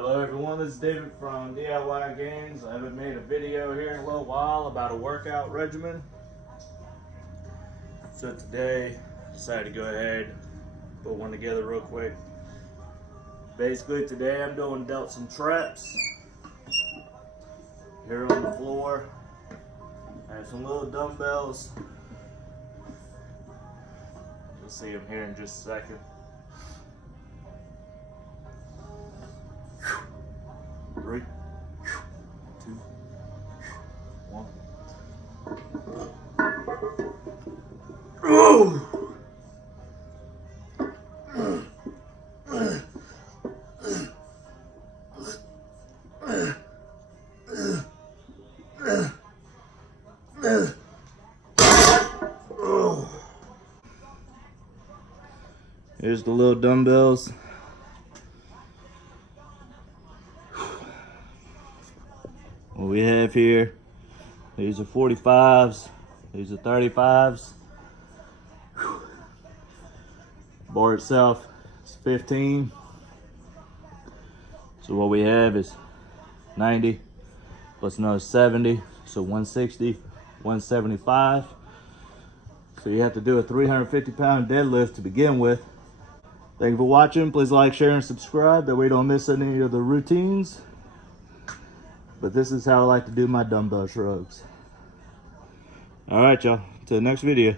Hello everyone, this is David from DIY Games. I haven't made a video here in a little while about a workout regimen. So today, I decided to go ahead and put one together real quick. Basically today I'm doing delts and traps. Here on the floor, I have some little dumbbells. You'll see them here in just a second. 3, 2, 1. Oh! Here's the little dumbbells. What we have here, these are 45s, these are 35s. Bar itself is 15. So what we have is 90 plus another 70, so 160, 175. So you have to do a 350-pound deadlift to begin with. Thank you for watching. Please like, share, and subscribe. That way you don't miss any of the routines. But this is how I like to do my dumbbell shrugs. All right, y'all. Till the next video.